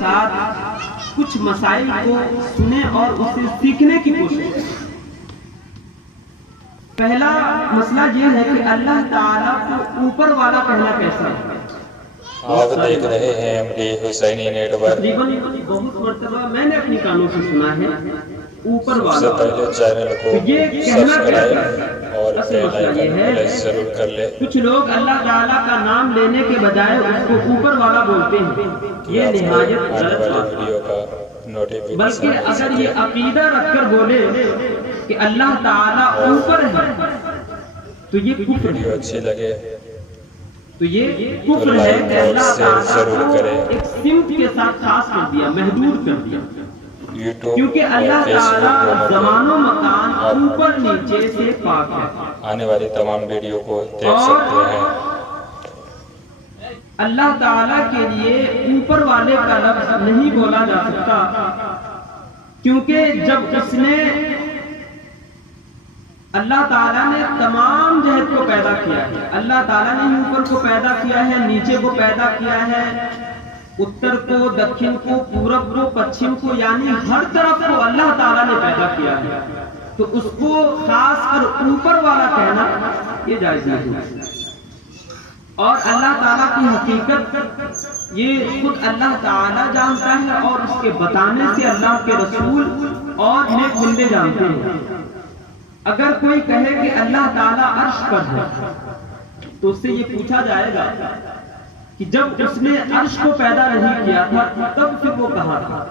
ساتھ کچھ مسائل کو سنیں اور اسے سیکھنے کی کوشش کریں۔ پہلا مسئلہ یہ ہے کہ اللہ تعالیٰ کو اوپر والا کہنا کیسا ہے؟ آپ دیکھ رہے ہیں MD حسینی نیٹ ورک۔ تقریباً بہت مرتبہ میں نے اپنی کانوں سے سنا ہے اوپر والا۔ سب سے پہلے چینل کو سبسکرائب اور بیل آئیکن پریس ضرور کر لیں۔ کچھ لوگ اللہ تعالیٰ کا نام لینے کے بجائے اس کو اوپر والا بولتے ہیں، یہ نہایت غلط بات ہے۔ بلکہ اگر یہ عقیدہ رکھ کر بولے کہ اللہ تعالیٰ اوپر ہے تو یہ کفر ہے۔ اچھی لگے تو یہ کفر ہے کہ اللہ تعالیٰ کو ایک سمت کے ساتھ خاص کر دیا، محدود کر دیا، کیونکہ اللہ تعالیٰ زمان و مکان اوپر نیچے سے پاک ہے۔ آنے والی تمام ویڈیو کو دیکھ سکتے ہیں۔ اللہ تعالیٰ کے لیے اوپر والے کا لفظ نہیں بولا جا سکتا، کیونکہ جب اس نے اللہ تعالیٰ نے تمام جہت کو پیدا کیا ہے، اللہ تعالیٰ نے اوپر کو پیدا کیا ہے، نیچے کو پیدا کیا ہے، اتر کو، دکھن کو، پورب کو، پچھم کو، یعنی ہر طرف کو اللہ تعالیٰ نے پیدا کیا ہے، تو اس کو خاص کر اوپر والا کہنا یہ جائز نہیں ہے۔ اور اللہ تعالیٰ کی حقیقت یہ خود اللہ تعالیٰ جانتا ہے، اور اس کے بتانے سے اللہ کے رسول اور نیک بندے جانتے ہیں۔ اگر کوئی کہے کہ اللہ تعالیٰ عرش پر ہے تو اس سے یہ پوچھا جائے گا کہ جب اس نے عرش کو پیدا نہیں کیا تھا تب پھر وہ کہاں تھا؟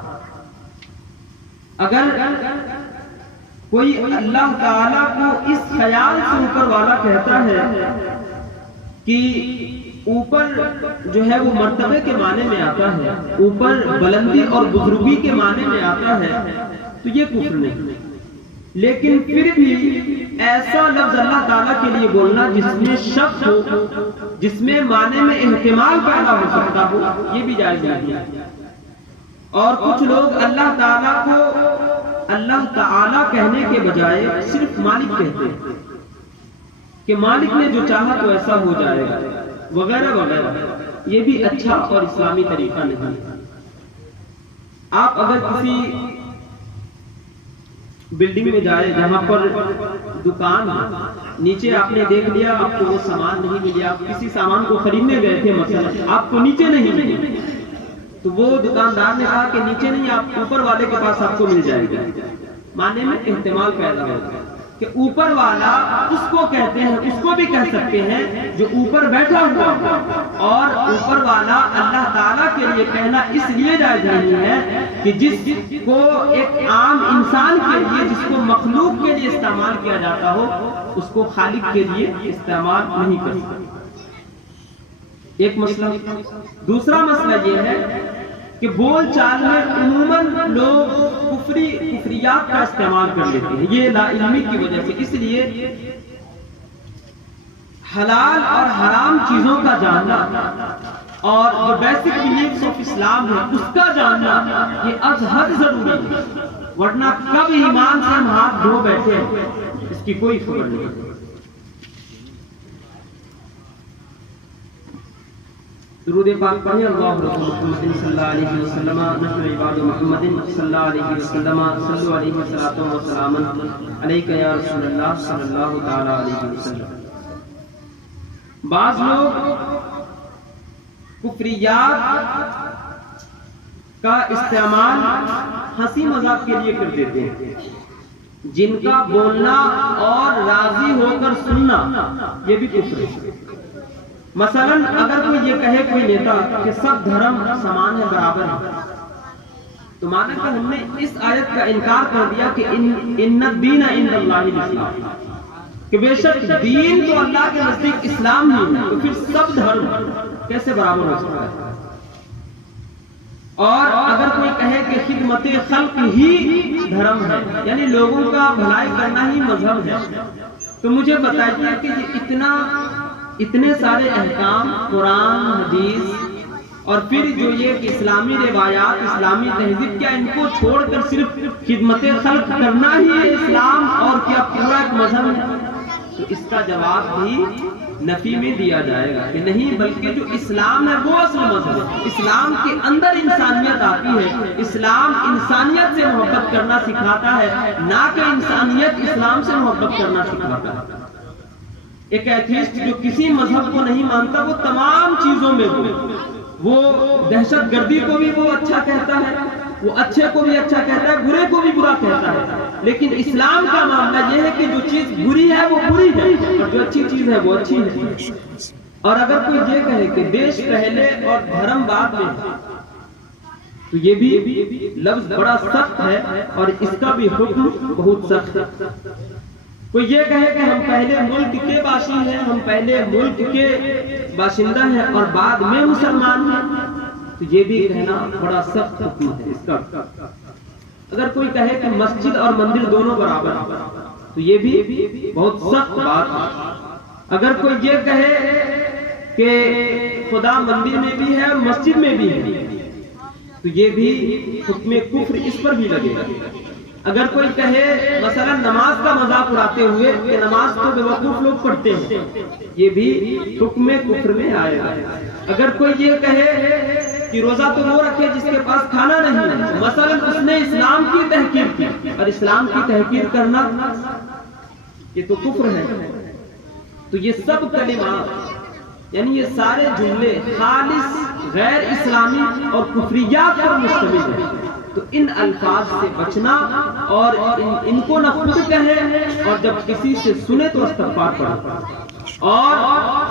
اگر کوئی اللہ تعالیٰ کو اس خیال سے اوپر والا کہتا ہے کہ اوپر جو ہے وہ مرتبے کے معنی میں آتا ہے، اوپر بلندی اور بزرگی کے معنی میں آتا ہے، تو یہ کفر نہیں۔ لیکن پھر بھی ایسا لفظ اللہ تعالیٰ کے لیے بولنا جس میں شک ہو، جس میں معنی میں احتمال پیدا ہو سکتا ہو، یہ بھی جائز نہیں ہے۔ اور کچھ لوگ اللہ تعالیٰ کو اللہ تعالیٰ کہنے کے بجائے صرف مالک کہتے ہیں کہ مالک نے جو چاہا تو ایسا ہو جائے گا، وغیرہ وغیرہ۔ یہ بھی اچھا اور اسلامی طریقہ نہیں ہے۔ آپ اگر کسی بلڈنگ میں جائے جہاں پر دکان نیچے آپ نے دیکھ لیا، آپ کو وہ سامان نہیں ملیا، آپ کسی سامان کو خریدنے گئے تھے، مثلا آپ کو نیچے نہیں ملی، تو وہ دکاندار نے کہا کہ نیچے نہیں، آپ اوپر والے کے پاس آپ کو مل جائے گا، معنی میں احتمال پیدا ہوتا ہے کہ اوپر والا اس کو کہتے ہیں، اس کو بھی کہہ سکتے ہیں جو اوپر بیٹھا ہوا ہے۔ اور اوپر والا اللہ تعالیٰ کے لیے کہنا اس لیے جائز نہیں ہے کہ جس کو ایک عام انسان کے لیے، جس کو مخلوق کے لیے استعمال کیا جاتا ہو، اس کو خالق کے لیے استعمال نہیں کر سکتے۔ ایک مسئلہ۔ دوسرا مسئلہ یہ ہے کہ بول چال میں عموماً لوگ کفریات کا استعمال کر لیتے ہیں، یہ لا علمی کی وجہ سے۔ اس لیے حلال اور حرام چیزوں کا جاننا اور جو بیسک بلیفز آف اسلام ہے اس کا جاننا یہ از حد ضروری ہے، ورنہ کب ایمان سے ہم ہاتھ دھو بیٹھے ہیں اس کی کوئی خبر نہیں۔ درود پاک پڑھیں۔ اللہ رسول محمد صلی اللہ علیہ وسلم، نحن عباد محمد صلی اللہ علیہ وسلم، صلو علیہ وسلم وسلام علیک یا رسول اللہ صلی اللہ تعالی علیہ وسلم۔ بعض لوگ کفریات کا استعمال ہنسی مذاق کے لیے کر دیتے ہیں، جن کا بولنا اور راضی ہو کر سننا یہ بھی کفر ہے۔ مثلا اگر کوئی یہ کہے کوئی نیتا کہ سب دھرم سمان ہے، برابر ہے، تو مانا کہ ہم نے اس آیت کا انکار کر دیا کہ ان الدین عند اللہ الاسلام، کہ بے شک دین تو اللہ کے نزدیک اسلام ہی ہے، تو پھر سب دھرم کیسے برابر ہو سکتا ہے؟ اور اگر کوئی کہے کہ خدمت خلق ہی دھرم ہے، یعنی لوگوں کا بھلائی کرنا ہی مذہب ہے، تو مجھے بتائیے کہ یہ اتنے سارے احکام قرآن حدیث اور پھر جو یہ کہ اسلامی روایات، اسلامی تہذیب، کیا ان کو چھوڑ کر صرف خدمت خلق کرنا ہی اسلام اور کیا پورا ایک مذہب ہے؟ تو اس کا جواب بھی نفی میں دیا جائے گا کہ نہیں، بلکہ جو اسلام ہے وہ اصل مذہب ہے۔ اسلام کے اندر انسانیت آتی بتاتی ہے اسلام انسانیت سے محبت کرنا سکھاتا ہے، نہ کہ انسانیت اسلام سے محبت کرنا سکھاتا ہے۔ ایک ایتھیسٹ جو کسی مذہب کو نہیں مانتا وہ تمام چیزوں میں وہ دہشت گردی کو بھی وہ اچھا کہتا ہے، وہ اچھے کو بھی اچھا کہتا ہے، برے کو بھی برا کہتا ہے، لیکن اسلام کا معاملہ یہ ہے کہ جو چیز بری ہے وہ بری ہے اور جو اچھی چیز ہے وہ اچھی ہے۔ اور اگر کوئی یہ کہے کہ دیش پہلے اور دھرم بعد میں، تو یہ بھی لفظ بڑا سخت ہے اور اس کا بھی حکم بہت سخت ہے۔ کوئی یہ کہے کہ ہم پہلے ملک کے باشندے ہیں، ہم پہلے ملک کے باشندہ ہیں اور بعد میں مسلمان ہیں، تو یہ بھی کہنا بڑا سخت حکم ہے اس کا۔ اگر کوئی کہے کہ مسجد اور مندر دونوں برابر ہیں، تو یہ بھی بہت سخت بات ہے۔ اگر کوئی یہ کہے کہ خدا مندر میں بھی ہے اور مسجد میں بھی ہے، تو یہ بھی حکم کفر اس پر بھی لگے گا۔ اگر کوئی کہے مثلا نماز کا مذاق اڑاتے ہوئے کہ نماز تو بے وقوف لوگ پڑھتے ہیں، یہ بھی حکم کفر میں آئے گا۔ اگر کوئی یہ کہے کہ روزہ تو وہ رکھے جس کے پاس کھانا نہیں ہے، مثلا اس نے اسلام کی تحقیر کی، اور اسلام کی تحقیر کرنا یہ تو کفر ہے۔ تو یہ سب کلمات یعنی یہ سارے جملے خالص غیر اسلامی اور کفریات پر مشتمل ہیں۔ تو ان الفاظ سے بچنا اور ان کو نہ خود کہے اور جب کسی سے سنے تو استغفار پڑھے، اور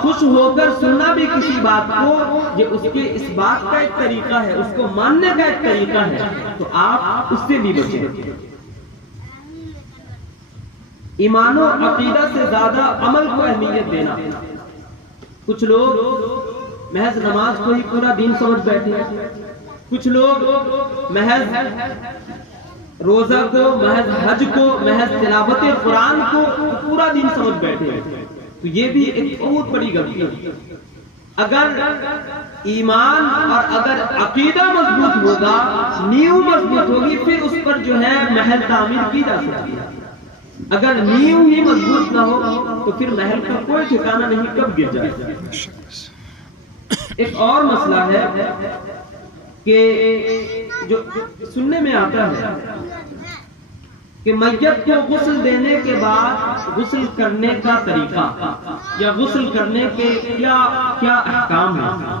خوش ہو کر سننا بھی کسی بات کو، یہ اس کے اس بات کا ایک طریقہ ہے، اس کو ماننے کا ایک طریقہ ہے، تو آپ اس سے بھی بچیں۔ ایمان و عقیدہ سے زیادہ عمل کو اہمیت دینا۔ کچھ لوگ محض نماز کو ہی پورا دین سمجھ بیٹھے ہیں، کچھ لوگ محض روزہ کو، محض حج کو، محض تلاوت قرآن کو پورا دین سمجھ بیٹھے ہیں، تو یہ بھی ایک بہت بڑی غلطی ہے۔ اگر ایمان اور اگر عقیدہ مضبوط ہوگا، نیو مضبوط ہوگی، پھر اس پر جو ہے محل تعمیر کی جا سکتی ہے۔ اگر نیو ہی مضبوط نہ ہو تو پھر محل کا کوئی ٹھکانہ نہیں کب گر جائے۔ ایک اور مسئلہ ہے کہ جو سننے میں آتا ہے کہ میت کو غسل دینے کے بعد غسل کرنے کا طریقہ یا غسل کرنے کے کیا کیا احکام ہیں۔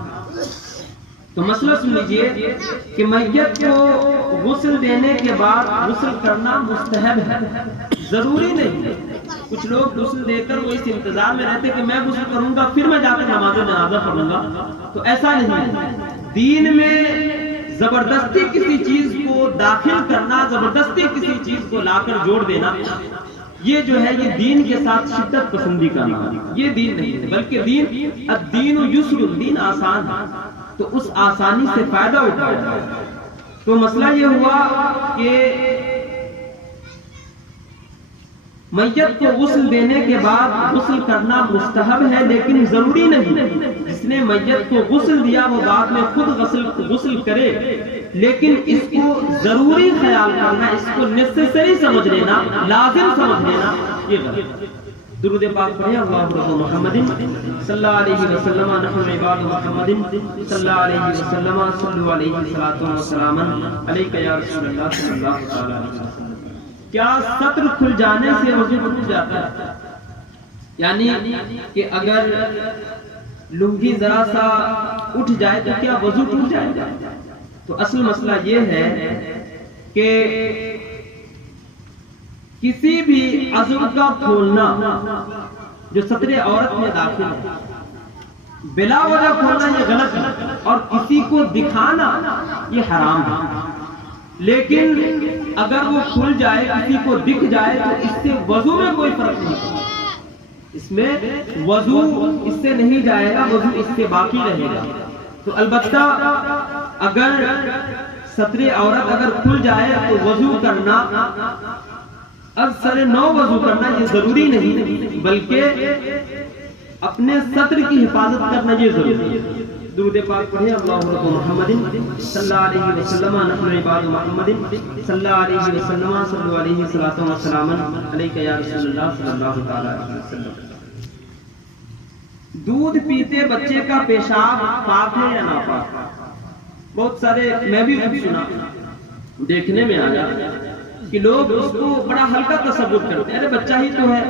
تو مسئلہ سن لیجئے کہ میت کو غسل دینے کے بعد غسل کرنا مستحب ہے، ضروری نہیں۔ کچھ لوگ غسل دے کر وہ اس انتظار میں رہتے کہ میں غسل کروں گا پھر میں جا کر نماز جنازہ پڑھوں گا، تو ایسا نہیں۔ دین میں زبردستی کسی چیز کو داخل کرنا، زبردستی کسی چیز کو لا کر جوڑ دینا، یہ جو ہے یہ دین کے ساتھ شدت پسندی کا نام ہے، یہ دین نہیں ہے، بلکہ دین الدین یسر، دین آسان ہے، تو اس آسانی سے فائدہ اٹھایا جائے۔ تو مسئلہ یہ ہوا کہ میت کو غسل دینے کے بعد غسل کرنا مستحب ہے لیکن ضروری نہیں۔ جس نے میت کو غسل دیا وہ بعد میں خود غسل کرے، لیکن اس کو ضروری خیال کرنا، اس کو نیسیسری سمجھ لینا، لازم سمجھ لینا، یہ غلط۔ درود پاک پڑھیں، اللہم محمد صلی اللہ علیہ وسلم، نحن عباد محمد صلی اللہ علیہ وسلم، صلو علیہ الصلاۃ والسلام علیک یا رسول اللہ صلی اللہ علیہ وسلم۔ کیا سطر کھل جانے سے وضو ٹوٹ جاتا ہے؟ یعنی کہ اگر لنگی ذرا سا اٹھ جائے تو کیا وضو ٹوٹ جائے گا؟ تو اصل مسئلہ یہ ہے کہ کسی بھی عضو کا کھولنا جو سطر عورت میں داخل ہے، بلا وجہ کھولنا یہ غلط ہے، اور کسی کو دکھانا یہ حرام ہے۔ لیکن اگر وہ کھل جائے، کسی کو دکھ جائے، تو اس سے وضو میں کوئی فرق نہیں، اس میں وضو اس سے نہیں جائے گا، وضو اس سے باقی رہے گا۔ تو البتہ اگر سطر عورت اگر کھل جائے تو وضو کرنا، اب سر نو وضو کرنا یہ ضروری نہیں، بلکہ اپنے سطر کی حفاظت کرنا یہ ضروری ہے۔ درود پاک پڑھیں، اللہم محمد صلی اللہ علیہ وسلم، نحن عباد محمد صلی اللہ علیہ وسلم، صلو علیہ الصلاۃ والسلام علیک یا رسول اللہ صلی اللہ تعالی علیہ وسلم۔ دودھ پیتے بچے کا پیشاب پاک ہے یا ناپاک؟ بہت سارے میں بھی سنا، دیکھنے میں آیا کہ لوگ اس کو بڑا ہلکا تصور کرتے ہیں، ارے بچہ ہی تو ہے،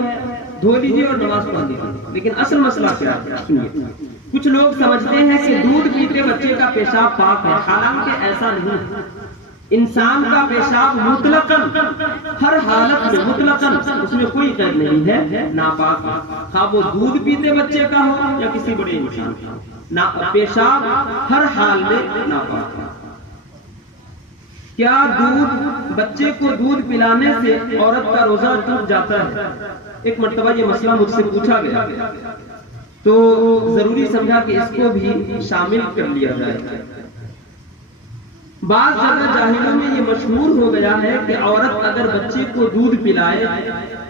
دھو لیجیے اور نماز پڑھ لیجیے۔ لیکن اصل مسئلہ کیا ہے سنیے، کچھ لوگ سمجھتے ہیں کہ دودھ پیتے بچے کا پیشاب پاک ہے، حالانکہ ایسا نہیں۔ انسان کا پیشاب مطلقاً ہر حالت میں مطلقاً اس میں کوئی قید نہیں ہے، ناپاک ہے، خواہ وہ دودھ پیتے بچے کا ہو یا کسی بڑے انسان کا، پیشاب ہر حال میں ناپاک ہے۔ کیا دودھ بچے کو دودھ پلانے سے عورت کا روزہ ٹوٹ جاتا ہے؟ ایک مرتبہ یہ مسئلہ مجھ سے پوچھا گیا تو ضروری سمجھا کہ اس کو بھی شامل کر لیا جائے۔ بعض جگہ جاہلوں میں یہ مشہور ہو گیا ہے کہ عورت اگر بچے کو دودھ پلائے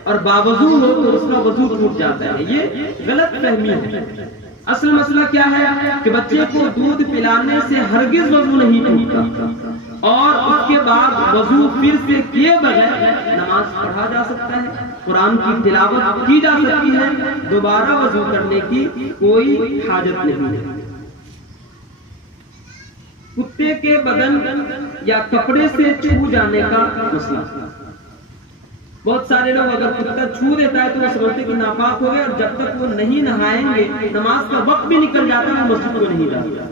اور باوضو ہو تو اس کا وضو ٹوٹ جاتا ہے، یہ غلط فہمی ہے۔ اصل مسئلہ کیا ہے کہ بچے کو دودھ پلانے سے ہرگز وضو نہیں ٹوٹتا، اور اس کے بعد وضو پھر سے کیے بغیر نماز پڑھا جا سکتا ہے، قرآن کی تلاوت کی جا سکتی ہے، دوبارہ وضو کرنے کی کوئی حاجت نہیں ہے۔ کتے کے بدن یا کپڑے سے چھو جانے کا مسئلہ، بہت سارے لوگ اگر کتا چھو دیتا ہے تو وہ سمجھتے کہ ناپاک ہو گئے، اور جب تک وہ نہیں نہائیں گے نماز کا وقت بھی نکل جاتا ہے، وہ مسجد میں نہیں جاتا۔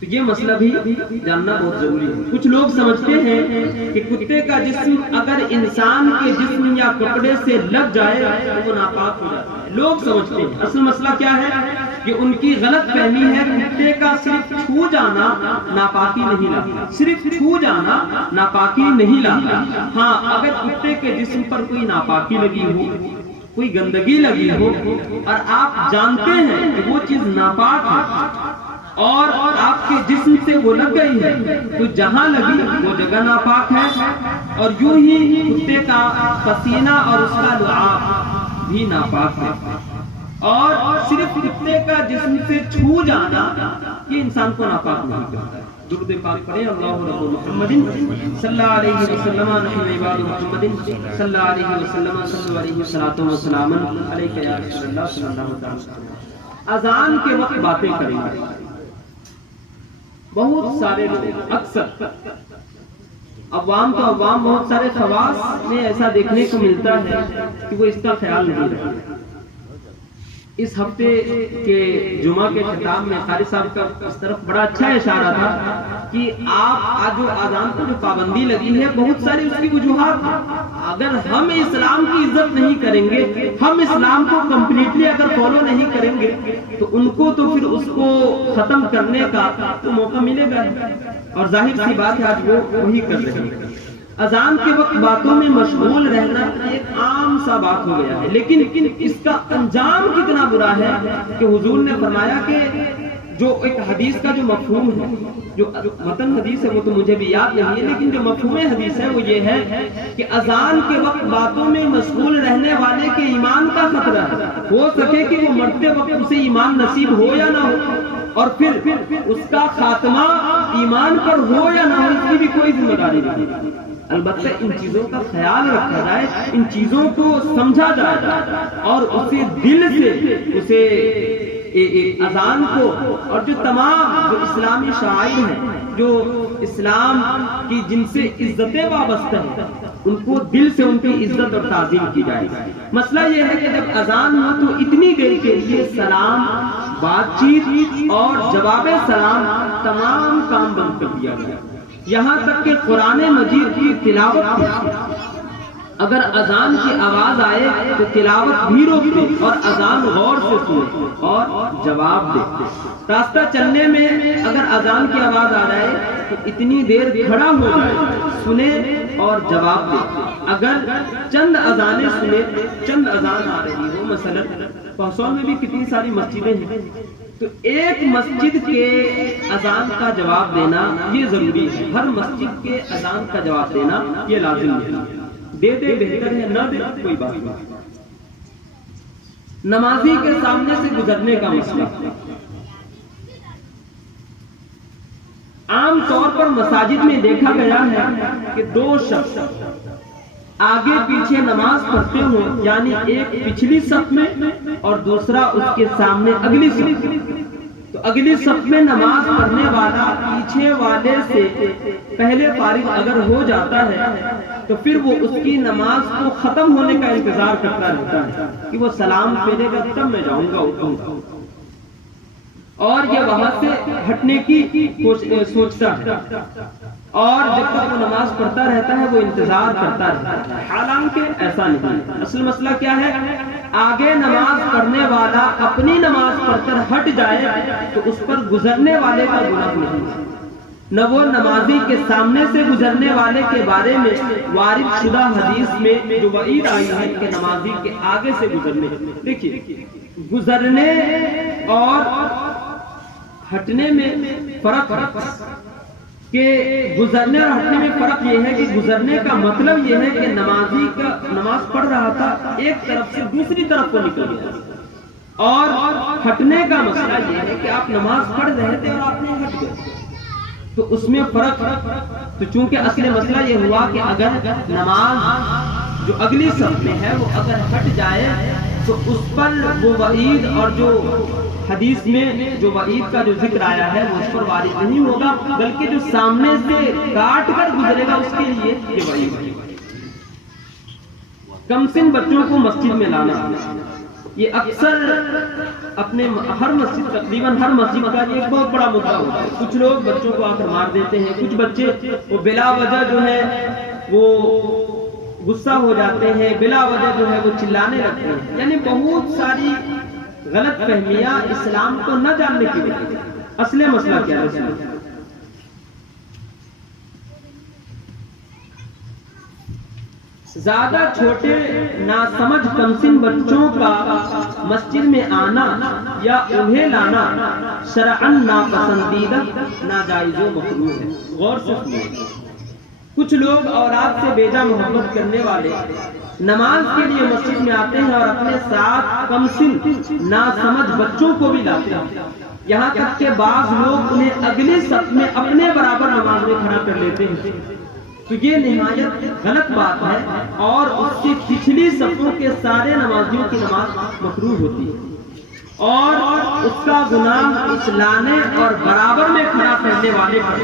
تو یہ مسئلہ بھی جاننا بہت ضروری ہے۔ کچھ لوگ سمجھتے ہیں کہ کتے کا جسم اگر انسان کے جسم یا کپڑے سے لگ جائے تو وہ ناپاک ہو جاتا ہے، لوگ سمجھتے ہیں۔ اصل مسئلہ کیا ہے کہ ان کی غلط فہمی ہے، کتے کا صرف چھو جانا ناپاکی نہیں لاتا، صرف چھو جانا ناپاکی نہیں لاتا۔ ہاں، اگر کتے کے جسم پر کوئی ناپاکی لگی ہو، کوئی گندگی لگی ہو، اور آپ جانتے ہیں کہ وہ چیز ناپاک ہے اور آپ کے جسم سے وہ لگ گئی ہے، تو جہاں لگی وہ جگہ ناپاک ہے، اور یوں ہی کتے کا پسینہ اور اس کا لعاب بھی ناپاک ہے۔ اور صرف کتے کا جسم سے چھو جانا یہ انسان کو ناپاک نہیں کرتا ہے۔ درود پاک پڑھیں، اللہ رب محمد صلی اللہ علیہ وسلم، نحن عباد محمد صلی اللہ علیہ وسلم، صلی علیہ وسلم وسلام علیہ یا رسول اللہ صلی اللہ علیہ وسلم۔ اذان کے وقت باتیں کریں گے، بہت سارے لوگ، اکثر عوام تو عوام، بہت سارے خواص میں ایسا دیکھنے کو ملتا ہے کہ وہ اس کا خیال نہیں رکھتے۔ اس ہفتے کے جمعہ کے خطاب میں قاری صاحب کا اس طرف بڑا اچھا اشارہ تھا کہ آپ آج جو اذان پر جو پابندی لگی ہے، بہت ساری اس کی وجوہات ہیں۔ اگر ہم اسلام کی عزت نہیں کریں گے، ہم اسلام کو کمپلیٹلی اگر فالو نہیں کریں گے تو ان کو تو پھر اس کو ختم کرنے کا تو موقع ملے گا، اور ظاہر سی بات ہے آج وہ وہی کر رہے ہیں۔ اذان کے وقت باتوں میں مشغول رہنا ایک عام سا بات ہو گیا ہے، لیکن اس کا انجام کتنا برا ہے کہ حضور نے فرمایا کہ جو ایک حدیث کا جو مفہوم ہے، جو متن حدیث ہے وہ تو مجھے بھی یاد نہیں ہے، لیکن جو مفہوم حدیث ہے وہ یہ ہے کہ اذان کے وقت باتوں میں مشغول رہنے والے کے ایمان کا خطرہ ہے، ہو سکے کہ وہ مرتے وقت اسے ایمان نصیب ہو یا نہ ہو، اور پھر اس کا خاتمہ ایمان پر ہو یا نہ ہو، اس کی بھی کوئی ذمہ داری نہیں۔ البتہ ان چیزوں کا خیال رکھا جائے، ان چیزوں کو سمجھا جائے، اور اسے دل سے اسے اذان کو، اور جو تمام جو اسلامی شعائر ہیں، جو اسلام کی جن سے عزتیں وابستہ ہیں، ان کو دل سے ان کی عزت اور تعظیم کی جائے۔ مسئلہ یہ ہے کہ جب اذان ہو تو اتنی دیر کے لیے سلام، بات چیت اور جواب سلام تمام کام بند کر دیا گیا، یہاں تک کہ قرآن مجید کی تلاوت، اگر اذان کی آواز آئے تو تلاوت بھی روک دے اور اذان غور سے سنے اور جواب دے۔ راستہ چلنے میں اگر اذان کی آواز آ جائے تو اتنی دیر کھڑا ہو جائے، سنے اور جواب دے۔ اگر چند اذانیں سنے، چند اذان آ رہی ہو، مثلا پہسول میں بھی کتنی ساری مسجدیں ہیں، تو ایک مسجد کے اذان کا جواب دینا یہ ضروری ہے، ہر مسجد کے اذان کا جواب دینا یہ لازم ہے، دے دے بہتر ہے، نہ دے کوئی بات نہیں۔ نمازی کے سامنے سے گزرنے کا مسئلہ، عام طور پر مساجد میں دیکھا گیا ہے کہ دو شخص آگے پیچھے نماز پڑھتے ہوں، یعنی ایک پچھلی صف میں اور دوسرا اس کے سامنے اگلی صف، تو اگلی صف میں نماز پڑھنے والا پیچھے والے سے پہلے فارغ اگر ہو جاتا ہے تو پھر وہ اس کی نماز کو ختم ہونے کا انتظار کرتا رہتا ہے کہ وہ سلام پھیرے گا تب میں جاؤں گا اٹھوں گا، اور یہ وہاں سے ہٹنے کی سوچتا ہے، اور جب تک وہ نماز پڑھتا رہتا ہے وہ انتظار کرتا رہتا ہے، حالانکہ ایسا نہیں۔ اصل مسئلہ کیا ہے؟ آگے نماز پڑھنے والا اپنی نماز پڑھ کر ہٹ جائے تو اس پر گزرنے والے کا گناہ نہیں، نہ وہ نمازی کے سامنے سے گزرنے والے کے بارے میں وارد شدہ حدیث میں جو وعید آئی ہے کہ نمازی کے آگے سے گزرنے۔ دیکھیے، گزرنے اور ہٹنے میں فرق کہ گزرنے اور ہٹنے میں فرق یہ ہے کہ گزرنے کا مطلب یہ ہے کہ نمازی کا نماز پڑھ رہا تھا ایک طرف سے دوسری طرف کو نکل گیا، اور ہٹنے کا مسئلہ یہ ہے کہ آپ نماز پڑھ رہے تھے اور آپ نے ہٹ گئے، تو اس میں فرق۔ تو چونکہ اصل مسئلہ یہ ہوا کہ اگر نماز جو اگلی صف میں ہے وہ اگر ہٹ جائے تو اس پر وہ وعید اور جو حدیث میں جو وعید کا جو ذکر آیا ہے وہ اس پر وارد نہیں ہوگا، بلکہ جو سامنے سے کاٹ کر گزرے گا اس کے لیے یہ وعید ہے۔ کم سن بچوں کو مسجد میں لانا، یہ اکثر اپنے ہر مسجد تقریباً ہر مسجد کا ایک بہت بڑا مدعا ہوتا ہے۔ کچھ لوگ بچوں کو آ کر مار دیتے ہیں، کچھ بچے وہ بلا وجہ جو ہے وہ غصہ ہو جاتے ہیں، بلا وجہ جو ہے وہ چلانے لگتے ہیں، یعنی بہت ساری غلط فہمیاں اسلام کو نہ جاننے کی وجہ سے۔ اصل مسئلہ کیا ہے؟ زیادہ چھوٹے ناسمجھ کمسن بچوں کا مسجد میں آنا یا انہیں لانا شرعاً ناپسندیدہ، ناجائز و مکروہ ہے۔ غور سے سنیے، کچھ لوگ اولاد سے بیجا محبت کرنے والے نماز کے لیے مسجد میں آتے ہیں اور اپنے ساتھ کمسن ناسمجھ بچوں کو بھی لاتے ہیں، یہاں تک کہ بعض لوگ انہیں اگلی صف میں اپنے برابر نماز میں کھڑا کر لیتے ہیں، تو یہ نہایت غلط بات ہے، اور اس کی پچھلی صفوں کے سارے نمازیوں کی نماز مکروہ ہوتی ہے، اور اس کا گناہ اس لانے اور برابر میں کھڑا کرنے والے پر،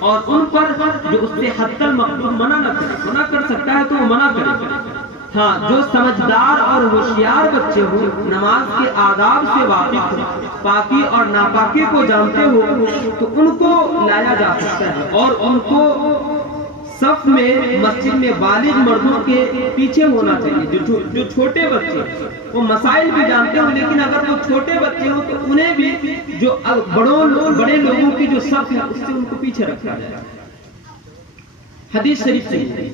اور ان پر جو اس سے حد المکروہ منع کر سکتا ہے تو وہ منع کرے۔ ہاں، جو سمجھدار اور ہوشیار بچے ہو، نماز کے آداب سے واقف ہو، پاکی اور ناپاکی کو جانتے ہو، تو ان کو لایا جا سکتا ہے، اور ان کو صف میں مسجد میں بالغ مردوں کے پیچھے ہونا چاہیے۔ جو چھوٹے بچے وہ مسائل بھی جانتے ہوں، لیکن اگر وہ چھوٹے بچے ہوں تو انہیں بھی جو بڑے لوگوں کی جو صف ہے اس سے ان کو پیچھے رکھا جائے۔ حدیث شریف سے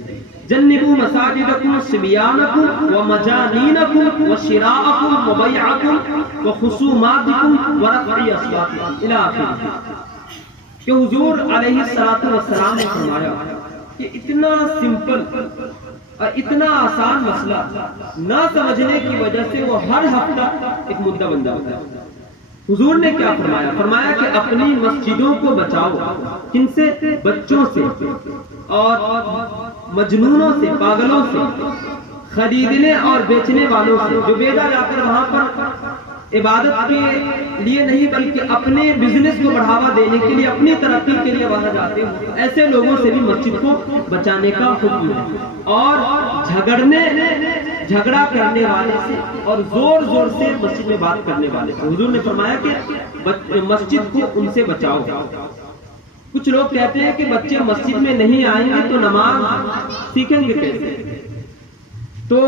جنبوا مساجدکم صبیانکم ومجانینکم وشراءکم وبیعکم وخصوماتکم ورفع اصواتکم الی آخر، کہ حضور علیہ السلام نے فرمایا کہ اتنا سمپل اور اتنا آسان مسئلہ نہ سمجھنے کی وجہ سے وہ ہر ہفتہ ایک مدعا بن جاتا ہے۔ حضور نے کیا فرمایا؟ فرمایا کہ اپنی مسجدوں کو بچاؤ، کن سے؟ بچوں سے اور مجنونوں سے، پاگلوں سے، خریدنے اور بیچنے والوں سے، جو بیچا جا کر وہاں پر عبادت کے لیے نہیں بلکہ اپنے بزنس کو بڑھاوا دینے کے لیے، اپنی ترقی کے لیے وہاں جاتے ہیں، ایسے لوگوں سے بھی مسجد کو بچانے کا حکم ہے۔ اور جھگڑا کرنے والے سے اور زور زور سے مسجد میں بات کرنے والے سے، حضور نے فرمایا کہ مسجد کو ان سے بچاؤ۔ کچھ لوگ کہتے ہیں کہ بچے مسجد میں نہیں آئیں گے تو نماز سیکھیں گے کیسے؟ تو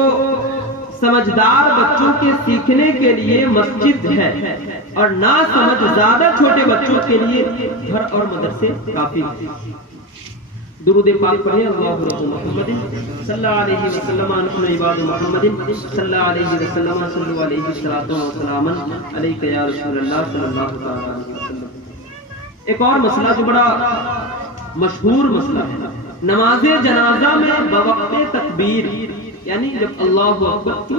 سمجھدار بچوں کے سیکھنے کے لیے مسجد ہے، اور نہ سمجھ زیادہ چھوٹے بچوں کے لیے گھر اور مدرسے کافی ہیں۔ درود پاک پڑھیں، اللہم رب محمد صلی اللہ علیہ وسلم، نحن عباد محمد صلی اللہ علیہ وسلم، صلی علیہ وسلم علیک یا رسول اللہ صلی اللہ علیہ وسلم۔ ایک اور مسئلہ جو بڑا مشہور مسئلہ ہے، نماز جنازہ میں بوقت تکبیر، یعنی جب اللہ اکبر کی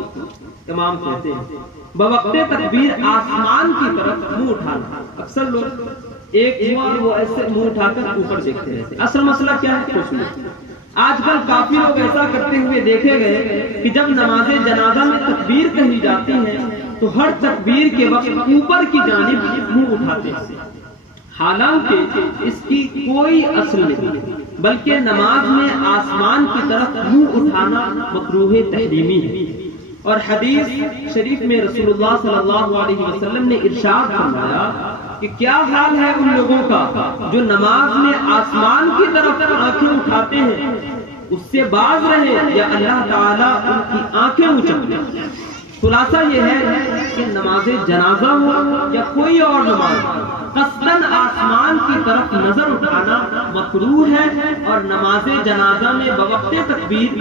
امام کہتے ہیں، بوقت تکبیر آسمان کی طرف منہ اٹھانا۔ اکثر لوگ ایک وہ ایسے منہ اٹھا کر اوپر دیکھتے ہیں۔ اصل مسئلہ کیا ہے؟ کچھ نہیں۔ آج کل کافی لوگ ایسا کرتے ہوئے دیکھے گئے کہ جب نماز جنازہ میں تکبیر کہی جاتی ہے تو ہر تکبیر کے وقت اوپر کی جانب منہ اٹھاتے ہیں، حالانکہ اس کی کوئی اصل نہیں، بلکہ نماز میں آسمان کی طرف منہ اٹھانا مکروہ تحریمی ہے۔ اور حدیث شریف میں رسول اللہ صلی اللہ علیہ وسلم نے ارشاد فرمایا کہ کیا حال ہے ان لوگوں کا جو نماز میں آسمان کی طرف آنکھیں اٹھاتے ہیں، اس سے باز رہے یا اللہ تعالیٰ ان کی آنکھیں اچک لے۔ خلاصہ یہ ہے کہ نماز جنازہ ہو یا کوئی اور نماز، قصداً آسمان کی طرف نظر اٹھانا مکروہ ہے، اور نماز جنازہ میں بوقت تکبیر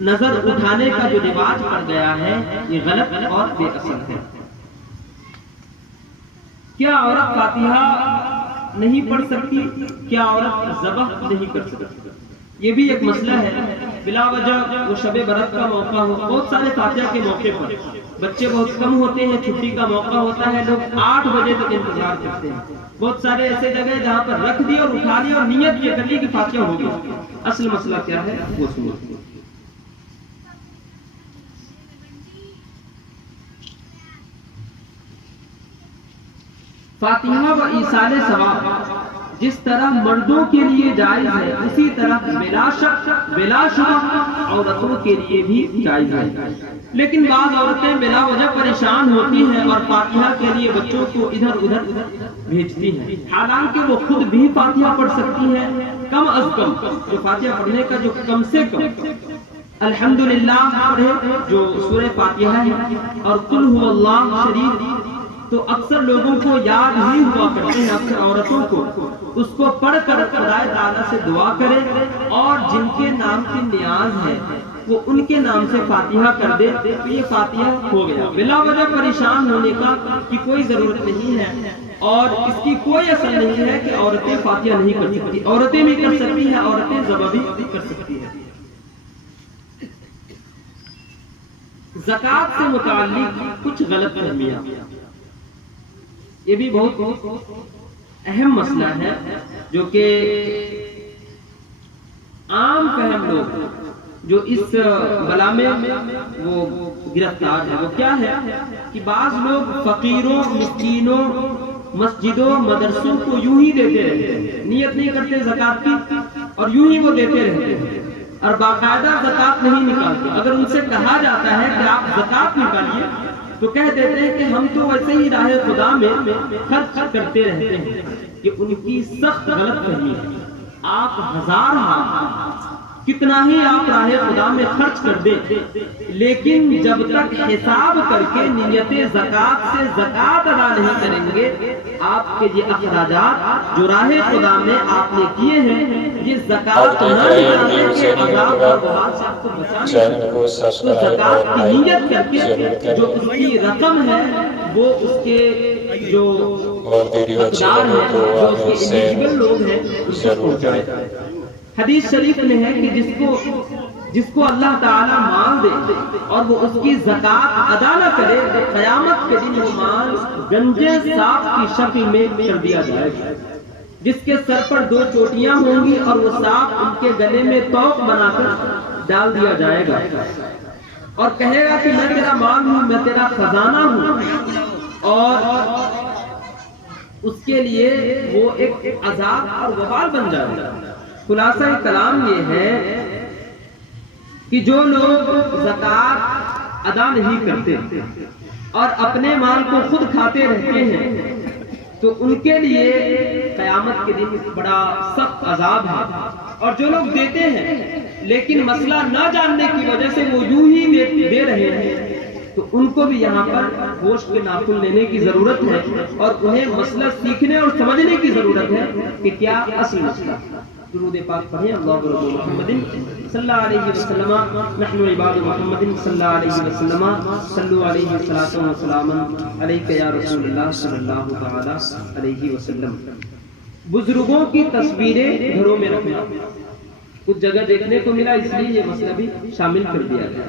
نظر اٹھانے کا جو رواج پڑ گیا ہے یہ غلط اور بے اصل ہے۔ کیا عورت فاتحہ نہیں پڑھ سکتی؟ کیا عورت ذبح نہیں کر سکتی؟ یہ بھی ایک مسئلہ ہے۔ بلا وجہ وہ شب برات کا موقع ہو، بہت سارے فاتحہ کے موقع پر بچے بہت کم ہوتے ہیں، چھٹی کا موقع ہوتا ہے، لوگ 8 بجے تک انتظار کرتے ہیں۔ بہت سارے ایسے جگہ جہاں پر رکھ دی اور اٹھا لی اور نیت یہ کر لی کہ فاتحہ ہوگی۔ اصل مسئلہ کیا ہے وہ سنو۔ فاتحہ و ایصال ثواب جس طرح مردوں کے لیے جائز ہے، اسی طرح بلا شک بلا شبہ عورتوں کے لیے بھی جائز ہے۔ لیکن بعض عورتیں بلا وجہ پریشان ہوتی ہیں اور فاتحہ کے لیے بچوں کو ادھر ادھر بھیجتی ہیں، حالانکہ وہ خود بھی فاتحہ پڑھ سکتی ہیں۔ کم از کم جو فاتحہ پڑھنے کا جو کم سے کم الحمدللہ پڑھے جو سورہ فاتحہ ہے، اور قل هو اللہ شریف تو اکثر لوگوں کو یاد نہیں ہوا کرتے ہیں، اکثر عورتوں کو اس کو پڑھ کر خدا تعالیٰ سے دعا کرے، اور جن کے نام کی نیاز ہے وہ ان کے نام سے فاتحہ کر دے تو یہ فاتحہ ہو گیا۔ بلا وجہ پریشان ہونے کی کوئی ضرورت نہیں ہے، اور اس کی کوئی اثر نہیں ہے کہ عورتیں فاتحہ نہیں کر سکتی، عورتیں بھی کر سکتی ہیں، عورتیں ذبح بھی کر سکتی ہیں۔ زکوٰۃ سے متعلق کچھ غلط فہمیاں، یہ بھی بہت اہم مسئلہ ہے جو کہ عام فہم لوگ جو اس بلا میں وہ گرفتار ہے، وہ کیا ہے کہ بعض لوگ فقیروں مسکینوں مسجدوں مدرسوں کو یوں ہی دیتے رہتے ہیں، نیت نہیں کرتے زکوٰۃ کی اور یوں ہی وہ دیتے رہتے ہیں اور باقاعدہ زکوٰۃ نہیں نکالتے۔ اگر ان سے کہا جاتا ہے کہ آپ زکوٰۃ نکالیے تو کہہ دیتے ہیں کہ ہم تو ویسے ہی راہ خدا میں خرچ کرتے رہتے ہیں۔ یہ ان کی سخت غلط فہمی ہے۔ آپ ہزار کتنا ہی آپ راہ خدا میں خرچ کر دیں، لیکن جب تک حساب کر کے نیت زکوٰۃ سے زکوٰۃ ادا نہیں کریں گے، آپ کے یہ اخراجات جو راہ خدا میں آپ نے کیے ہیں یہ زکوٰۃ نہ نکالنے کے عذاب اور وبال سے آپ کو بچانے ہیں۔ تو زکوٰۃ کی نیت کر کے جو اس کی رقم ہے وہ اس کے جو حقدار ہیں، جو اس کے ایلیجبل لوگ ہیں اس کو پہنچائے۔ حدیث شریف میں ہے کہ جس کو اللہ تعالیٰ مال دے اور وہ اس کی زکوٰۃ ادا نہ کرے تو قیامت کے دن وہ مال گنجے سانپ کی شکل میں کر دیا جائے گا، جس کے سر پر 2 چوٹیاں ہوں گی اور وہ سانپ ان کے گلے میں توق بنا کر ڈال دیا جائے گا اور کہے گا کہ میں تیرا مال ہوں، میں تیرا خزانہ ہوں، اور اس کے لیے وہ ایک عذاب اور وبال بن جائے گا۔ خلاصہ کلام یہ ہے کہ جو لوگ زکوٰۃ ادا نہیں کرتے اور اپنے مال کو خود کھاتے رہتے ہیں تو ان کے لیے قیامت کے دن بڑا سخت عذاب ہے، اور جو لوگ دیتے ہیں لیکن مسئلہ نہ جاننے کی وجہ سے وہ یوں ہی دے رہے ہیں تو ان کو بھی یہاں پر ہوش کے ناخن لینے کی ضرورت ہے، اور انہیں مسئلہ سیکھنے اور سمجھنے کی ضرورت ہے کہ کیا اصل مسئلہ۔ درود پاک پڑھیں، اللہ رب محمد صلی اللہ علیہ وسلم، نحن عباد محمد صلی اللہ علیہ وسلم، صلو علیہ وسلم علیک یا رسول اللہ صلی اللہ تعالی علیہ وسلم۔ بزرگوں کی تصویریں گھروں میں رکھنا کچھ جگہ دیکھنے کو ملا، اس لیے یہ مسئلہ بھی شامل کر دیا گیا۔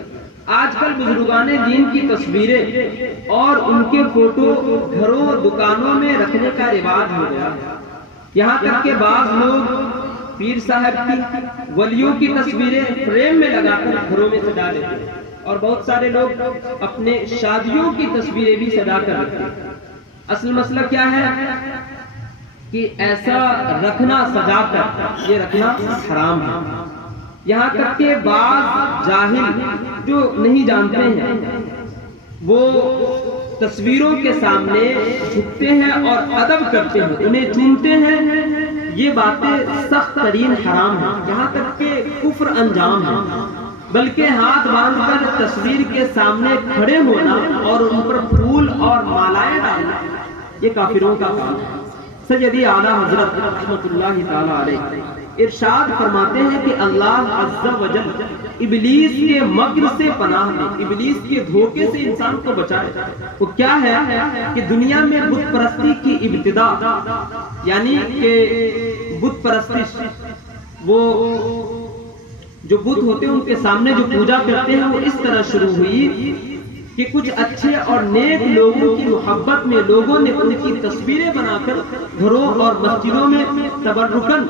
آج کل بزرگان دین کی تصویریں اور ان کے فوٹو گھروں دکانوں میں رکھنے کا رواج ہو گیا، یہاں تک کہ بعض لوگ پیر صاحب کی ولیوں کی تصویریں فریم میں لگا کر گھروں میں سجا دیتے ہیں اور بہت سارے لوگ اپنے شادیوں کی تصویریں بھی سجا کر رکھتے ہیں۔ اصل مسئلہ کیا ہے کہ ایسا رکھنا سجا کر یہ رکھنا حرام ہے۔ یہاں تک کہ بعض جاہل جو نہیں جانتے ہیں وہ تصویروں کے سامنے جھکتے ہیں اور ادب کرتے ہیں، انہیں چومتے ہیں، یہ باتیں سخت ترین حرام ہیں، یہاں تک کہ کفر انجام ہے۔ بلکہ ہاتھ باندھ کر تصویر کے سامنے کھڑے ہونا اور ان پر پھول اور مالائیں ڈالنا یہ کافروں کا کام ہے۔ سیدی اعلیٰ حضرت رحمۃ اللہ تعالی علیہ ارشاد فرماتے ہیں کہ اللہ عز و جل ابلیس کے مکر سے پناہ دے، ابلیس کے دھوکے سے انسان کو بچائے۔ وہ کیا ہے کہ دنیا میں بت پرستی کی ابتدا، یعنی کہ بت پرستش، وہ جو بت ہوتے ہیں ان کے سامنے جو پوجا کرتے ہیں وہ اس طرح شروع ہوئی کہ کچھ اچھے اور نیک لوگوں کی محبت میں لوگوں نے ان کی تصویریں بنا کر گھروں اور مسجدوں میں تبرکن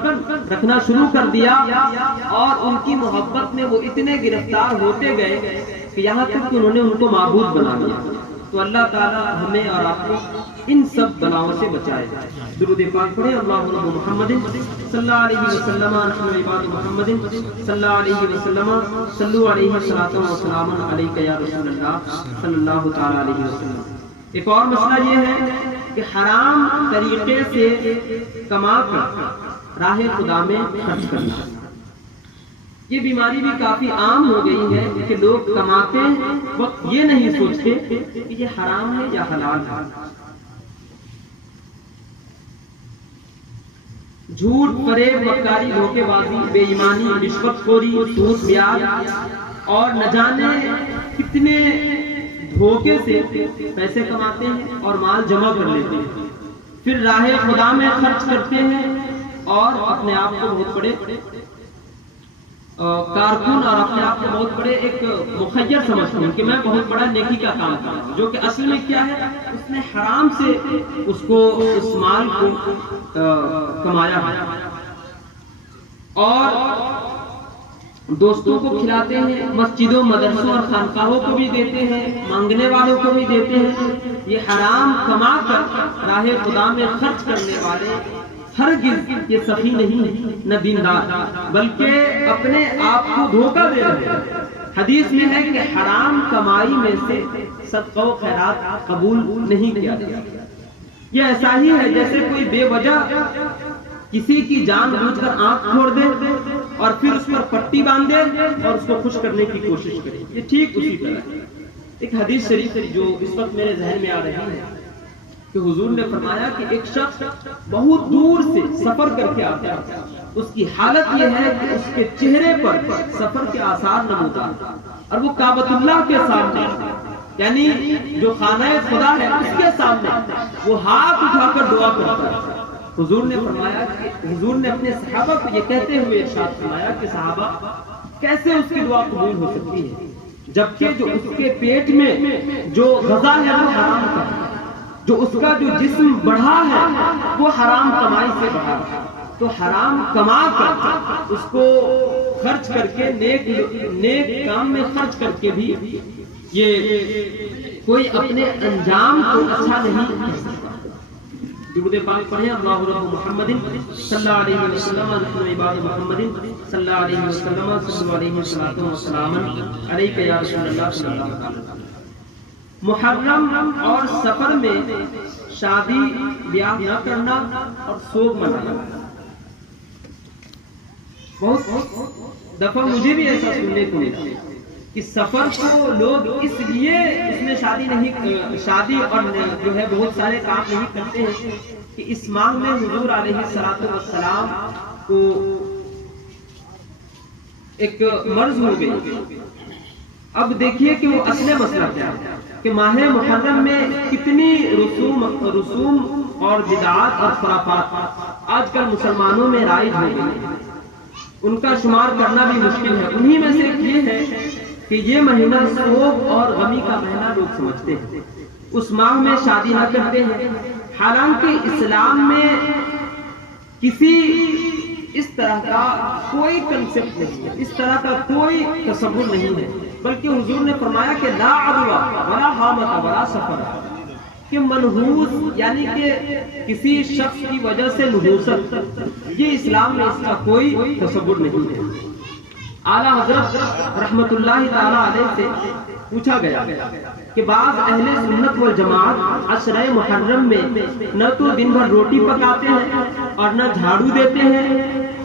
رکھنا شروع کر دیا، اور ان کی محبت میں وہ اتنے گرفتار ہوتے گئے کہ یہاں تک کہ انہوں نے ان کو معبود بنا دیا۔ تو اللہ تعالی ہمیں اور آپ کو ان سب بلاؤں سے بچائے۔ درود پاک پڑھیں، اللہم رب محمد صلی اللہ علیہ وسلم، نحن عباد محمد صلی اللہ علیہ وسلم، صلو علیہ صلاۃ و سلام علیک یا رسول اللہ صلی اللہ تعالی علیہ وسلم۔ ایک اور مسئلہ یہ ہے کہ حرام طریقے سے کما کر راہ خدا میں خرچ کرنا، یہ بیماری بھی کافی عام ہو گئی ہے کہ لوگ کماتے وقت یہ نہیں سوچتے کہ یہ حرام ہے یا حلال ہے۔ جھوٹ، فریب، مکاری، دھوکے بازی، بے ایمانی، رشوت خوری، سود، بیاج اور نہ جانے کتنے دھوکے سے پیسے کماتے ہیں اور مال جمع کر لیتے ہیں، پھر راہ خدا میں خرچ کرتے ہیں اور اپنے آپ کو بہت بڑے کارکن اور اپنے آپ کو بہت بڑے ایک مخیر سمجھتے ہیں کہ میں بہت بڑا نیکی کا کام کر رہا ہوں، جو کہ اصل میں کیا ہے، اس نے حرام سے اس مال کو کمایا ہے۔ اور دوستوں کو کھلاتے ہیں، مسجدوں، مدرسوں اور خانقاہوں کو بھی دیتے ہیں، مانگنے والوں کو بھی دیتے ہیں۔ یہ حرام کما کر راہ خدا میں خرچ کرنے والے ہرگز یہ سخی نہیں نہ دیندار، بلکہ اپنے آپ کو دھوکہ دے رہے ہیں۔ حدیث میں ہے کہ حرام کمائی میں سے صدقہ و خیرات قبول نہیں کیا جاتا۔ یہ ایسا ہی ہے جیسے کوئی بے وجہ کسی کی جان بوجھ کر آنکھ پھوڑ دے اور پھر اس پر پٹی باندھ دے اور اس کو خوش کرنے کی کوشش کرے، یہ ٹھیک اسی طرح ہے۔ ایک حدیث شریف جو اس وقت میرے ذہن میں آ رہی ہے کہ حضور نے فرمایا کہ ایک شخص بہت دور سے سفر کر کے آتا ہے، اس کی حالت یہ ہے کہ اس کے چہرے پر سفر کے آثار نمودار، اور وہ کعبۃ اللہ کے سامنے، یعنی جو خانہ خدا ہے اس کے سامنے وہ ہاتھ اٹھا کر دعا کرتا ہے۔ حضور نے فرمایا کہ حضور نے اپنے صحابہ کو یہ کہتے ہوئے ارشاد فرمایا کہ صحابہ کیسے اس کی دعا قبول ہو سکتی ہے جبکہ جو اس کے پیٹ میں جو غذا ہے وہ حرام کا ہے، جو اس کا جو جسم بڑھا ہے وہ حرام کمائی سے بڑھا ہے۔ تو حرام کما کر اس کو خرچ کر کے نیک کام میں خرچ کر کے بھی یہ کوئی اپنے انجام کو اچھا نہیں کر سکتا۔ درود پاک پڑھیں، اللہ رب محمد صلی اللہ علیہ وسلم، نحن عباد محمد صلی اللہ علیہ وسلم، صلی علیہ وسلم علیک یا رسول اللہ صلی اللہ علیہ وسلم۔ محرم اور سفر میں شادی بیاہ نہ کرنا اور سوگ منانا، بہت دفعہ مجھے بھی ایسا سننے کو ملا کہ سفر کو لوگ اس لیے اس میں شادی اور جو ہے بہت سارے کام نہیں کرتے ہیں کہ اس ماہ میں حضور علیہ الصلوۃ والسلام کو ایک مرض ہو گئی۔ اب دیکھیے کہ وہ اصل مسئلہ کیا ہے کہ ماہ محرم میں کتنی رسوم اور بدعات اور خرافات آج کل مسلمانوں میں رائج ہو گئی ہیں، ان کا شمار کرنا بھی مشکل ہے۔ انہی میں سے ایک یہ ہے کہ یہ مہینہ سوگ اور غمی کا مہینہ لوگ سمجھتے ہیں، اس ماہ میں شادی نہ کرتے ہیں، حالانکہ اسلام میں کسی اس طرح کا کوئی کنسپٹ نہیں ہے، اس طرح کا کوئی تصور نہیں ہے، بلکہ حضور نے فرمایا کہ لا عدوہ ولا حامۃ ولا سفر، کہ منحوس یعنی کہ کسی شخص کی وجہ سے نحوست، یہ اسلام میں اس کا کوئی تصور نہیں ہے۔ اعلیٰ حضرت رحمت اللہ تعالی علیہ سے پوچھا گیا کہ بعض اہل سنت والجماعت عشرہ محرم میں نہ تو دن بھر روٹی پکاتے ہیں اور نہ جھاڑو دیتے ہیں،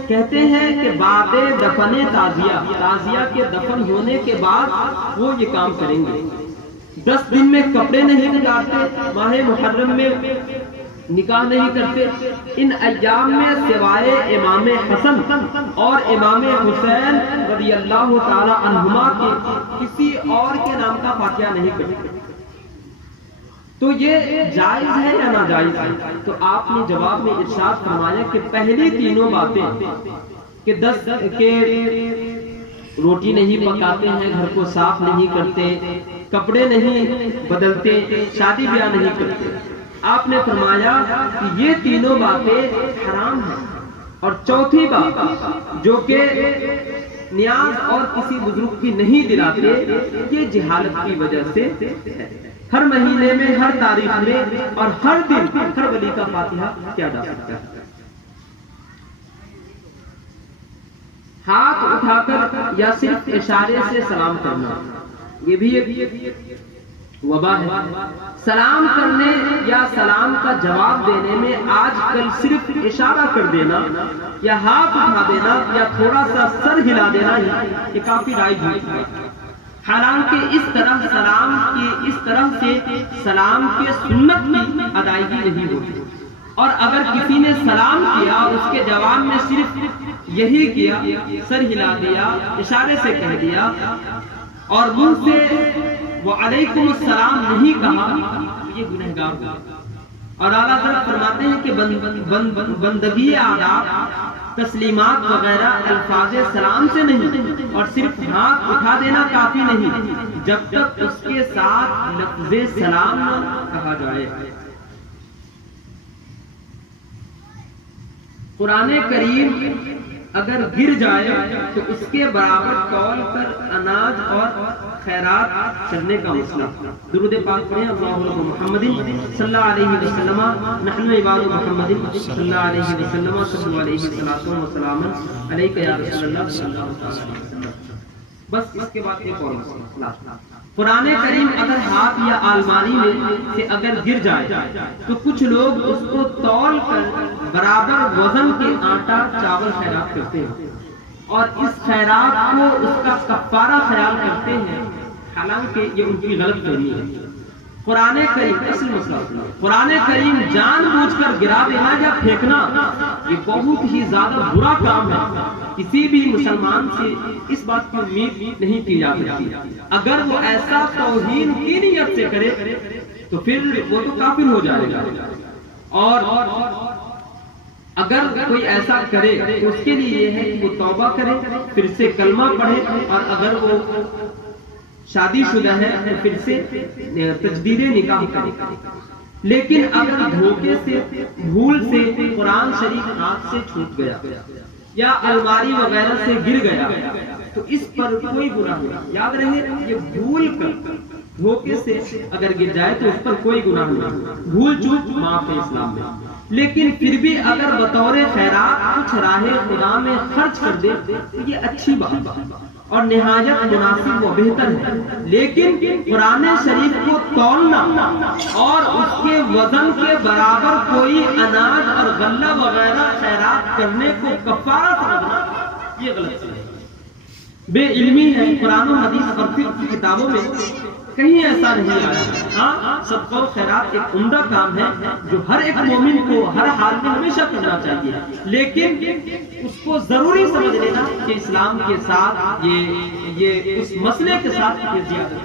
کہتے ہیں کہ بعد دفن تعزیہ کے دفن ہونے کے بعد وہ یہ کام کریں گے۔ 10 دن میں کپڑے نہیں نکالتے، ماہ محرم میں نکاح نہیں کرتے، ان ایام میں سوائے امام حسن اور امام حسین رضی اللہ تعالی عنہما کے کسی اور کے نام کا فاتحہ نہیں کرتے۔ تو یہ جائز ہے یا ناجائز ہے؟ تو آپ نے جواب میں ارشاد فرمایا کہ پہلی تینوں باتیں کہ 10 کے روٹی نہیں پکاتے ہیں، گھر کو صاف نہیں کرتے، کپڑے نہیں بدلتے، شادی بیاہ نہیں کرتے، آپ نے فرمایا کہ یہ تینوں باتیں حرام ہیں۔ اور چوتھی بات جو کہ نیاز اور کسی بزرگ کی نہیں دلاتے، یہ جہالت کی وجہ سے ہے۔ ہر مہینے میں، ہر تاریخ میں اور ہر دن ہر ولی کا فاتحہ کیا جا سکتا ہے۔ ہاتھ اٹھا کر یا صرف اشارے سے سلام کرنا، یہ بھی ایک وبا ہے۔ سلام کرنے یا سلام کا جواب دینے میں آج کل صرف اشارہ کر دینا یا ہاتھ اٹھا دینا یا تھوڑا سا سر ہلا دینا ہی یہ کافی رائج ہے۔ حالانکہ اس طرح سے سلام کے سنت کی ادائیگی نہیں ہوتی، اور اگر کسی نے سلام کیا اور اس کے جواب میں صرف یہی کیا، سر ہلا دیا، اشارے سے کہہ دیا اور منہ سے وعلیکم السلام نہیں کہا، یہ گنہگار ہوا۔ اور اعلیٰ حضرت فرماتے ہیں کہ بندگی آداب، تسلیمات وغیرہ الفاظ سلام سے نہیں، اور صرف ہاتھ اٹھا دینا کافی نہیں جب تک اس کے ساتھ لفظ سلام نہ کہا جائے۔ قرآن کریم اگر گر جائے تو اس کے برابر تول کر اناج اور خیرات کرنے کا مسئلہ۔ درود پاک پڑھیں، اللہم علی محمد صلی اللہ علیہ وسلم، نحن عباد محمد صلی اللہ علیہ وسلم، صلی اللہ علیہ وسلم علیک یا رسول اللہ صلی اللہ علیہ وسلم۔ بس اس کے بعد ایک اور مسئلہ، قرآن کریم اگر ہاتھ یا آلماری میں سے اگر گر جائے تو کچھ لوگ اس کو تول کر برابر وزن کے آٹا چاول خیرات کرتے ہیں اور اس خیرات کو اس کا کفارہ خیال کرتے ہیں، حالانکہ یہ ان کی غلط فہمی ہے۔ قرآن کریم اصل مسئلہ، قرآن کریم جان بوجھ کر گرا دینا یا پھینکنا یہ بہت ہی زیادہ برا کام ہے۔ کسی بھی مسلمان سے اس بات کی امید نہیں کی جا سکتی۔ اگر وہ ایسا توہین کی نیت سے کرے تو پھر وہ تو کافر ہو جائے گا، اور اگر کوئی ایسا کرے تو اس کے لیے یہ ہے کہ وہ توبہ کرے، پھر سے کلمہ پڑھے، اور اگر وہ شادی شدہ ہے تو پھر سے تجدید نکاح کرے۔ لیکن اگر دھوکے سے، بھول سے قرآن شریف ہاتھ سے چھوٹ گیا یا الماری وغیرہ سے گر گیا تو اس پر کوئی گناہ نہیں۔ یاد رہے، یہ بھول کر دھوکے سے اگر گر جائے تو اس پر کوئی گناہ نہیں، بھول چوک معاف ہے اسلام میں۔ لیکن پھر بھی اگر بطور خیرات کچھ راہ خدا میں خرچ کر دے تو یہ اچھی بات اور نہایت مناسب و بہتر ہے۔ لیکن قرآن شریف کو تولنا اور اس کے وزن کے برابر کوئی اناج اور غلہ وغیرہ خیرات کرنے کو کفارہ سمجھنا یہ غلط ہے، بے علمی ہے۔ قرآن و حدیث اور فقہ کی کتابوں میں کہیں ایسا نہیں آیا۔ ہاں، صدقہ و خیرات ایک عمدہ کام ہے جو ہر ایک مومن کو ہر حال میں ہمیشہ کرنا چاہیے، لیکن اس کو ضروری سمجھ لینا کہ اسلام کے ساتھ یہ اس مسئلے کے ساتھ یہ زیادہ۔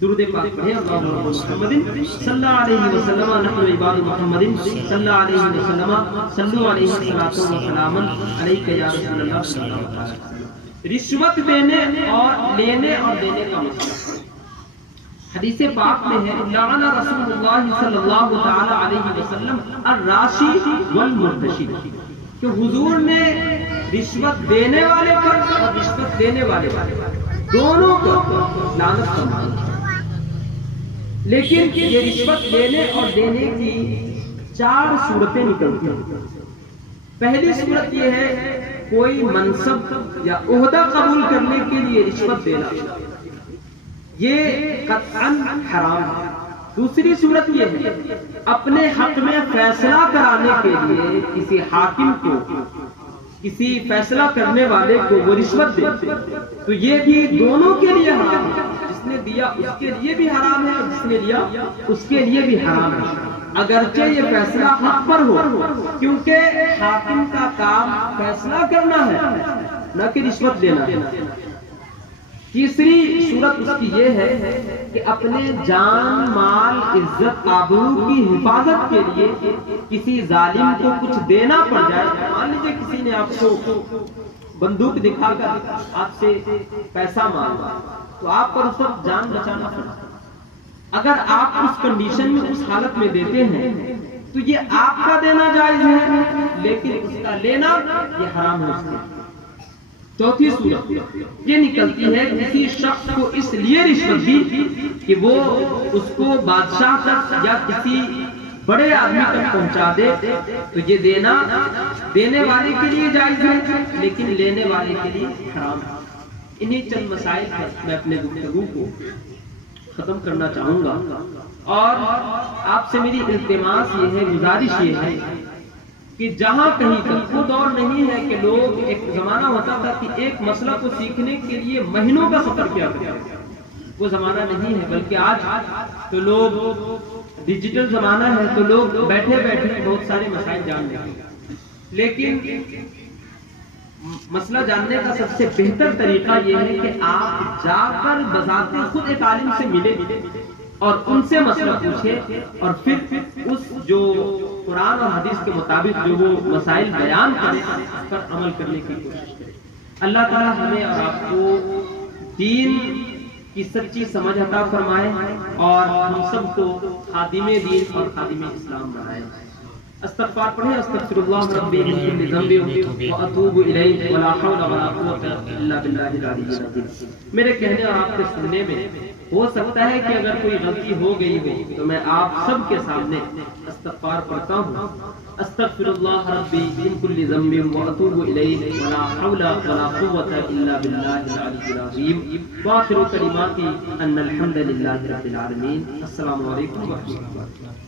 درود پاک پڑھیں، اللہم علی محمد صلی اللہ علیہ وسلم، نحن عباد محمد صلی اللہ علیہ وسلم، صلو علیہ وسلم علیک یا رسول اللہ صلی اللہ علیہ وسلم۔ رشوت دینے اور لینے اور دینے کا مسئلہ حدیث پاک میں ہے، لعن رسول اللہ صلی اللہ تعالی علیہ وسلم الراشی والمرتشی، کہ حضور نے رشوت دینے والے پر اور رشوت دینے والے پر دونوں کو لعنت فرمائی. لیکن یہ رشوت لینے اور دینے کی 4 صورتیں نکلتی ہیں. پہلی صورت یہ ہے کوئی منصب یا عہدہ قبول کرنے کے لیے رشوت دینا، یہ قطعاً حرام ہے. دوسری صورت یہ ہے اپنے حق میں فیصلہ کرانے کے لیے کسی حاکم کو، کسی فیصلہ کرنے والے کو وہ رشوت دے، تو یہ بھی دونوں کے لیے حرام ہے. جس نے دیا اس کے لیے بھی حرام ہے اور جس نے لیا اس کے لیے بھی حرام ہے، اگرچہ یہ فیصلہ حق پر ہو، کیونکہ حاکم کا کام فیصلہ کرنا ہے نہ کہ رشوت دینا. تیسری صورت اس کی یہ ہے کہ اپنے جان مال عزت آبرو کی حفاظت کے لیے کسی ظالم کو کچھ دینا پڑ جائے. مان لیجیے کسی نے آپ کو بندوق دکھا کر آپ سے پیسہ مانگا تو آپ پر اس وقت جان بچانا پڑا. اگر آپ اس کنڈیشن میں اس حالت میں دیتے ہیں تو یہ آپ کا دینا جائز ہے، لیکن اس کا لینا یہ حرام ہے اس کے. چوتھی صورت یہ نکلتی ہے کسی شخص کو اس لیے رشوت دی کہ وہ اس کو بادشاہ تک یا کسی بڑے آدمی تک پہنچا دے، تو یہ دینا دینے والے کے لیے جائز ہے لیکن لینے والے کے لیے حرام ہے. انہی چند مسائل پر میں اپنے گفتگو کو ختم کرنا چاہوں گا، اور آپ سے میری التماس یہ ہے، گزارش یہ ہے کہ جہاں کہیں تک وہ دور نہیں ہے کہ لوگ، ایک زمانہ ہوتا تھا کہ ایک مسئلہ کو سیکھنے کے لیے مہینوں کا سفر کیا کرتے تھے، وہ زمانہ نہیں ہے. بلکہ آج تو لوگ ڈیجیٹل زمانہ ہے، تو لوگ بیٹھے بیٹھے بہت سارے مسائل جان لیتے ہیں. لیکن مسئلہ جاننے کا سب سے بہتر طریقہ یہ ہے کہ آپ جا کر بذات خود ایک عالم سے ملے اور ان سے مسئلہ پوچھے، اور پھر اس جو قرآن اور حدیث کے مطابق جو وہ مسائل بیان کرے اس پر عمل کرنے کی کوشش کرے. اللہ تعالی ہمیں اور آپ کو دین کی سچی سمجھ عطا فرمائے اور ہم سب کو خادم دین اور خادم اسلام بنائے. استغفار پڑھیں. استغفر اللہ ربی من کل ذنب واتوب الیہ ولا حول ولا قوت الا باللہ العلی العظیم. میرے کہنے اور آپ کے سننے میں ہو سکتا ہے کہ اگر کوئی غلطی ہو گئی ہو تو میں آپ سب کے سامنے استغفار پڑھتا ہوں. استغفر اللہ ربی من کل ذنب واتوب الیہ ولا حول ولا قوت الا باللہ العلی العظیم. واخر کلماتی ان الحمد للہ رب العالمین. السلام علیکم ورحمۃ اللہ.